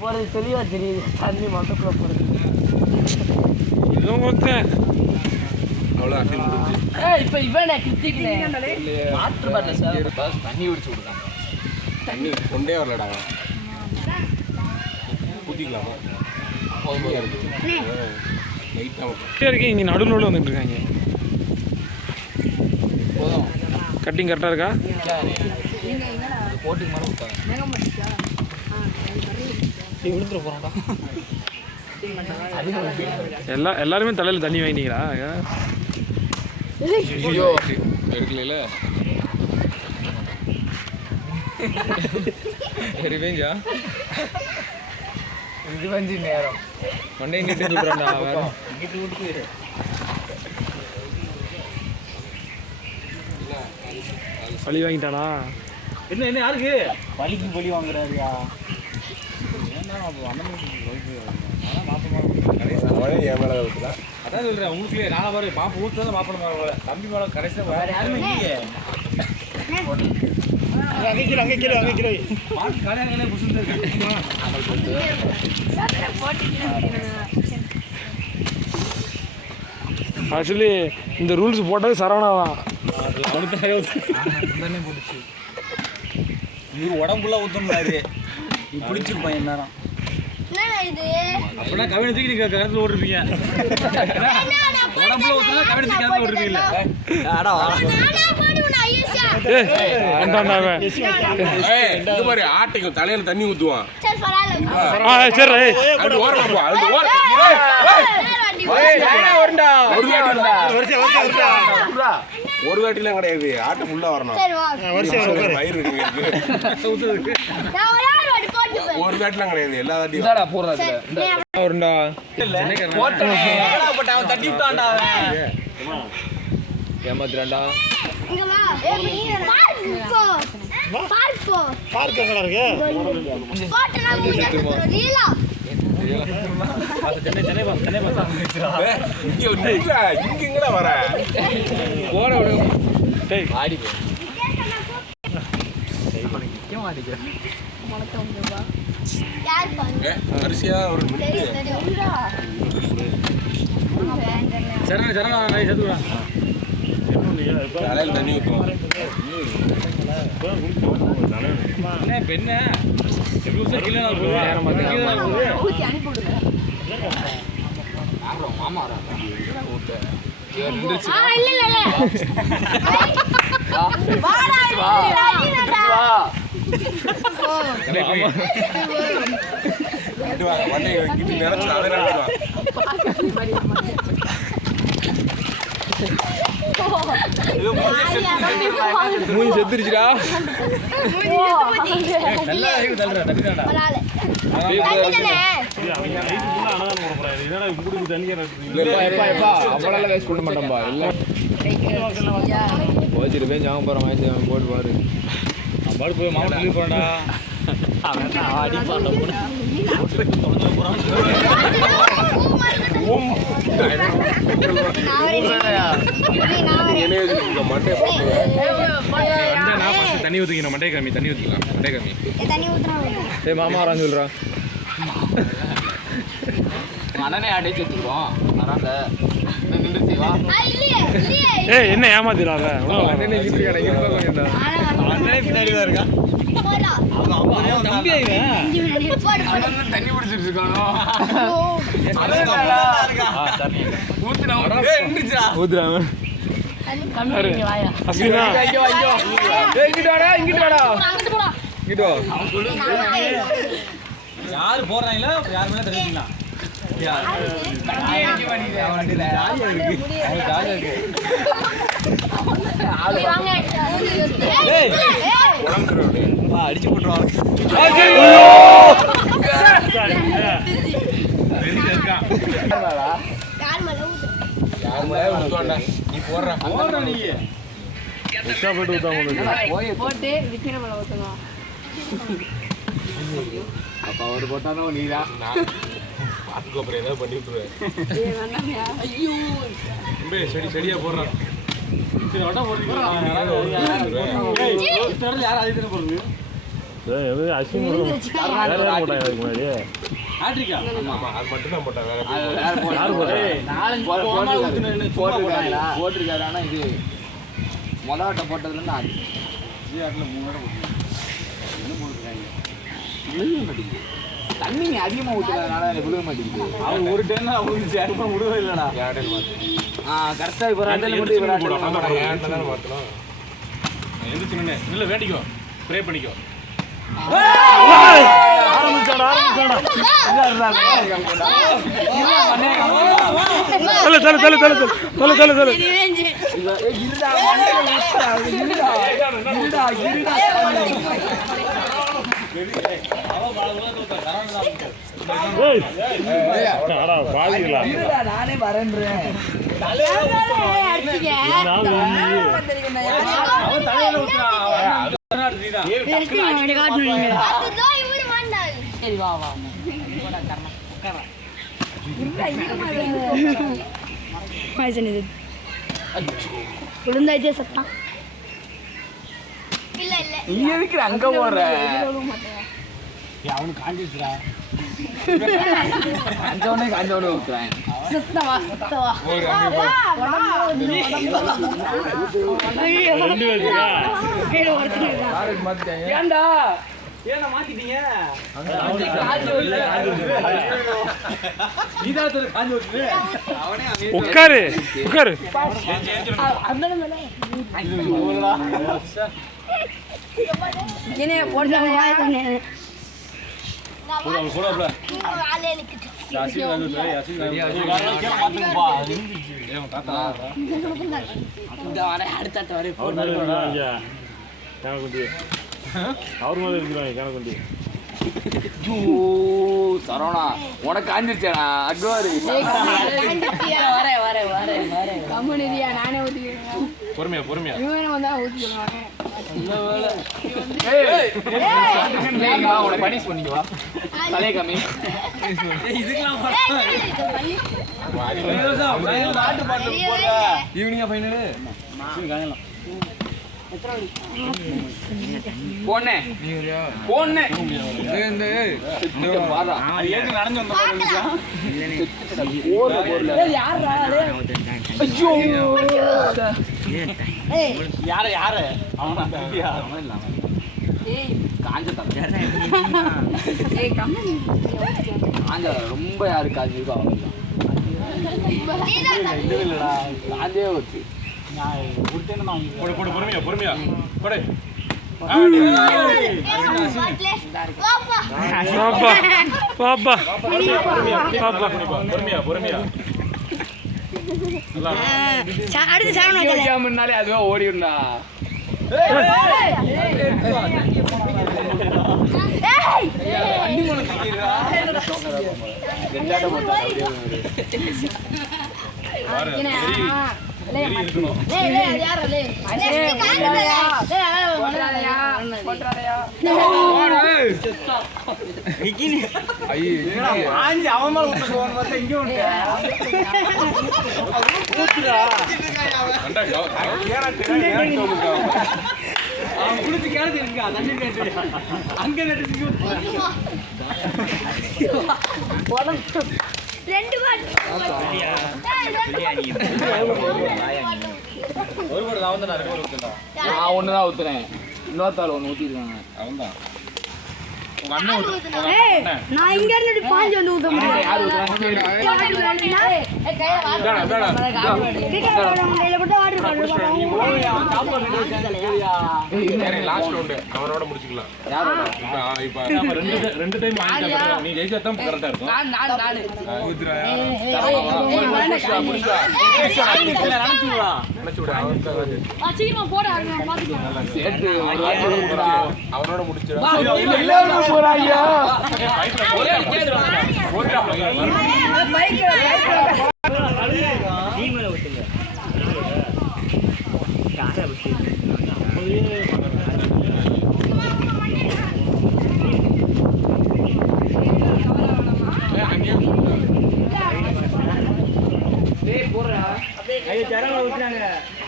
போறது தெளிவா தெரியுது. தண்ணி மொத்தக்குள்ள போறது இதுவும் கொடுத்தேன். அவ்வளோ அசைன் முடிஞ்சு. இப்போ இவன் கிருத்திக்னே வாட்டர் பாட்டில் சார் தண்ணி குடிச்சு விடுறாங்க. தண்ணி கொண்டே வரலடா. ஊற்றிக்கலாமா? இருக்கு இங்கே நடுநூல் வந்துட்டு இருக்காங்க. போதும் கட்டிங் கரெக்டாக இருக்கா? போட்டுக்கு மேலே விட்டாங்க. விழுந்துட போகிறான்டா. எல்லாருமே தலையில் தண்ணி வாங்கினீங்களா? ஐயோ எடுக்கல ரிவெஞ்சா ரிவெஞ்சு நேரம் மண்டே இங்கிட்டு தூக்குறான்டா. இங்கிட்டு விட்டு பழி வாங்கிட்டானா? என்ன என்ன யாருக்கு பலிக்கு பலி வாங்குறாருயா? அதான் சொல்றேன் உங்களுக்கு நாளை பாரு மாப்பு ஊத்து தான் மாப்பிள மாற தம்பி மேல கடைசியில் வேற யாருமே இல்லையே. அங்கே மாட்டு கல்யாணங்களே புதுசு இருக்கு. ஆக்சுவலி இந்த ரூல்ஸ் போட்டது சரவணா தான். அவனுக்கு தானே போட்டுச்சு. இது உடம்புல ஊத்தணும்னாரு நீ பிடிச்சிருப்பான் எந்நேரம். அப்படின்னா கவினை தூக்கி நீங்க கருத்துல ஓடுறீங்க. உடம்புல ஊத்துனா கவினை தூக்கி கருத்துல ஓடுறீங்க. ஆட்டைக்கும் தலையில தண்ணி ஊற்றுவான். ஒரு வாட்டிலாம் கிடையாது, ஆட்டை ஃபுல்லா வரணும். வயிறு ஒரு வாட்டிலாம் கிடையாது, எல்லா வாட்டியும் போடுறாங்க. தட்டி விட்டான்டா ஏமாத்துறான்டா. இங்கடா வர போட விடு. ஆடி அரிசியா ஒரு சரண சரண சேர்த்துக்கலாம். தலையில தண்ணி ஊற்றுவான். என்ன பெண்ண மூணு செத்துருச்சுடா. நல்லா தள்ளுறா தட்டிடாடா. அவ்வளோ வேஸ்ட் பண்ண மாட்டோம்பா. இல்லை போச்சுட்டு போய் ஜாம போகிறோம். வயசு போட்டு பாரு. பாடு போய் மாவட்டம் போறா. தண்ணி ஊற்றிக்கணும். மண்டே கிளம்பி தண்ணி ஊற்றிக்கலாம். மண்டே கிளம்பி ஏய் மாமா வரான்னு சொல்கிறான். அண்ணனே ஆடே செத்துருவோம். அதனால நின்றுச்சுவா. ஏய் என்ன ஏமாத்திடாத. பின்னாடி தான் இருக்கா தம்பி. தண்ணி பிடிச்சிட்டு இருக்கானோ ஊத்துறாங்க. அஸ்வினா இங்கிட்டு வாடா, இங்கிட்டு வாடா, இங்கிட்டு வா. யாரு போடுறாங்களோ யாரு மேலே தெரிஞ்சுக்கலாம். அடிச்சு போட்டுருவாங்க. நீ போடுற நீ போட்டு விக்கிரமலை ஊற்றணும். அப்போ அவர் போட்டாலும் நீதான் பார்த்துக்கோ. அப்புறம் ஏதாவது பண்ணி விட்டுருவேன். செடி செடியா போடுறான். யாரும் அதிகமாக போடுறது ஆட்ரிக்கா ஆமா அது மட்டும் தான் போட்டாங்க போட்டிருக்காரு. ஆனா இது மொதவாட்டை போட்டதுல ஆறு ஆட்டில் 3 நேரம் போட்டுருக்காங்க. தண்ணி அதிகமா ஊற்றுறதுனால விழுக மாட்டேங்குது. அவன் ஒரு டைம் தான் விழுந்துச்சு, அதுக்கப்புறம் விழுவே இல்லைடா. கரெக்டாக இப்போ ரெண்டு மட்டும் மாற்றணும் எந்திரிச்சுன்னு இல்லை வேண்டிக்கோ, ப்ரே பண்ணிக்கோ. நானே வரேன்றேன். சரி வா வா விழுந்தாச்சே சத்தம் நீ எதுக்கு அங்க போற? அவனுக்கு காஞ்சிச்சுடா. காஞ்சவனே ஊத்துறேன். ஏன்டா ஏன்னா மாத்திட்டீங்க? உட்காரு உட்காரு. அவர் மாதிரி இருக்கிறாங்க கணக்குண்டி. சரவணா உனக்கு காஞ்சிருச்சேனா? அக்வாரி நானே ஊத்திக்கிறேன். பொறுமையா பொறுமையா. உனக்கு பனிஷ் பண்ணிக்குவா. தலையை கம்மி. ஈவினிங்கா ஃபைனலு போனே போனே யாரு யாரு அவனா காஞ்ச காஞ்ச ரொம்ப யாரு காஞ்சிருக்கோ இல்லடா காஞ்சே வச்சு போடு போடு பொறுமையா பொறுமையா போடு. பாப்பா பொறுமையா பொறுமையா. முன்னாலே அதுவே ஓடிடும்டா. நான் ஒண்ணுதான் ஊத்துறேன். இன்னொருத்தாள் ஒண்ணு ஊத்திருக்காங்க. அவன்தான் நான் இங்க இருந்து பாஞ்சு வந்து ஊத்த முடியும். அவரோட முடிச்சுக்கலாம். ரெண்டு டைம் நீ ஜெயிச்சா தான் கரெக்டா இருக்கும். அவரோட முடிச்சு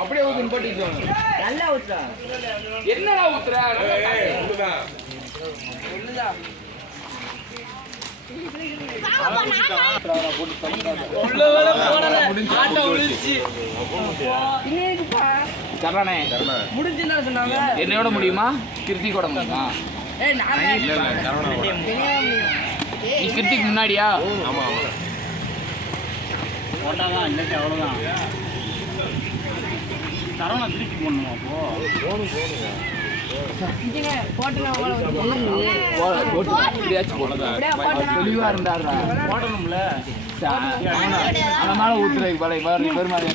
அப்படியே ஊத்து போட்டு என்னடா ஊத்துற? உள்ள வேற போடல ஆட்டம் விழுந்துச்சு சரணே முடிஞ்சுன்னு சொன்னாங்க என்னையோட முடியுமா கிருத்திகோட முடியுமா ஏய் நானே நீ கிருத்திக்கு முன்னாடியா போட்டாதான் இன்னைக்கு அவ்வளோதான் சரவணா திருப்பி போடணுமா அப்போ தெளிவா இருந்தாருடா போடணும்ல அதனால ஊத்துறதுக்கு பழைய பெருமாள்